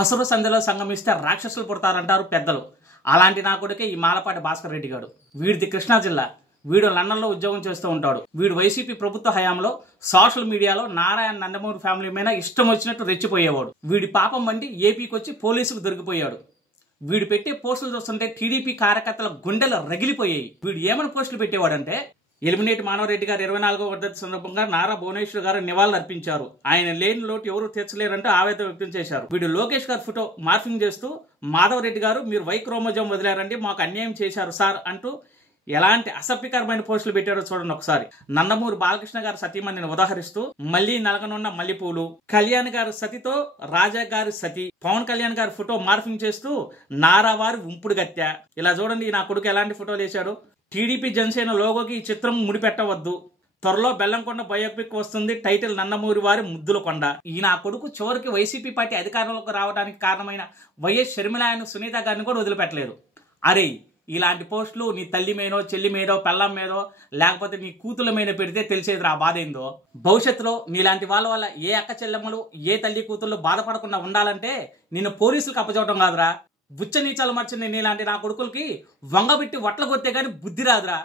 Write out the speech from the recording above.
అసురు సంధిలో సంగమిస్తే రాక్షసులు పుడతారంటారు పెద్దలు. అలాంటి నా కొడుకే ఈ మాలపాటి భాస్కర్ రెడ్డి గారు. వీడిది కృష్ణా జిల్లా. వీడు లండన్లో ఉద్యోగం చేస్తూ ఉంటాడు. వీడు వైసీపీ ప్రభుత్వ హయాంలో సోషల్ మీడియాలో నారాయణ నందమూరి ఫ్యామిలీ మీద ఇష్టం వచ్చినట్టు రెచ్చిపోయేవాడు. వీడి పాపం వండి ఏపీకి వచ్చి పోలీసుకు దొరికిపోయాడు. వీడు పెట్టే పోస్టులు చూస్తుంటే టీడీపీ కార్యకర్తల గుండెలు రగిలిపోయాయి. వీడు ఏమని పోస్టులు పెట్టేవాడంటే, ఎలిమినేట్ మానవరెడ్డి గారు 24వ వర్ధంతి సందర్భంగా నారా భువనేశ్వర్ గారు నివాళులు అర్పించారు. ఆయన లేని లోటు ఎవరు తీర్చలేరంటూ ఆవేదన వ్యక్తం చేశారు. వీడు లోకేష్ గారు ఫోటో మార్ఫింగ్ చేస్తూ, మాధవరెడ్డి గారు మీరు వై క్రోమోజోమ్ వదిలారండి, మాకు అన్యాయం చేశారు సార్ అంటూ ఎలాంటి అసభ్యకరమైన పోస్టులు పెట్టారో చూడండి ఒకసారి. నందమూరి బాలకృష్ణ గారి సతీమణిని ఉదాహరిస్తూ మళ్ళీ నలగనున్న మల్లెపూలు, కళ్యాణ్ గారి సతితో రాజా గారి సతి, పవన్ కళ్యాణ్ గారి ఫోటో మార్ఫింగ్ చేస్తూ నారా వారి ఉంపుడు గత్య. ఇలా చూడండి నా కొడుకు ఎలాంటి ఫోటోలు వేశాడు. టీడీపీ జనసేన లోగోకి ఈ చిత్రం ముడిపెట్టవద్దు, త్వరలో బెల్లంకొండ బయోపిక్ వస్తుంది, టైటిల్ నందమూరి వారి ముద్దుల కొండ. ఈ నా కొడుకు చివరికి వైసీపీ పార్టీ అధికారంలోకి రావడానికి కారణమైన వైఎస్ షర్మిల ఆయన సునీత గారిని కూడా వదిలిపెట్టలేదు. అరే, ఇలాంటి పోస్టులు నీ తల్లి మీదో, చెల్లి మీదో, పెళ్ళం మీదో, లేకపోతే నీ కూతుల మీద పెడితే తెలిసేది ఆ బాధ ఏందో. భవిష్యత్తులో నీలాంటి వాళ్ళ వల్ల ఏ అక్క చెల్లెమ్మలు, ఏ తల్లి కూతుళ్ళు బాధపడకుండా ఉండాలంటే నిన్ను పోలీసులకు అప్పచెప్పడం కాదురా, బుచ్చ నీచాలు మర్చిన నీలాంటి నా కొడుకులకి వంగబెట్టి వట్ల కొత్తే గానీ బుద్ధి రాదురా.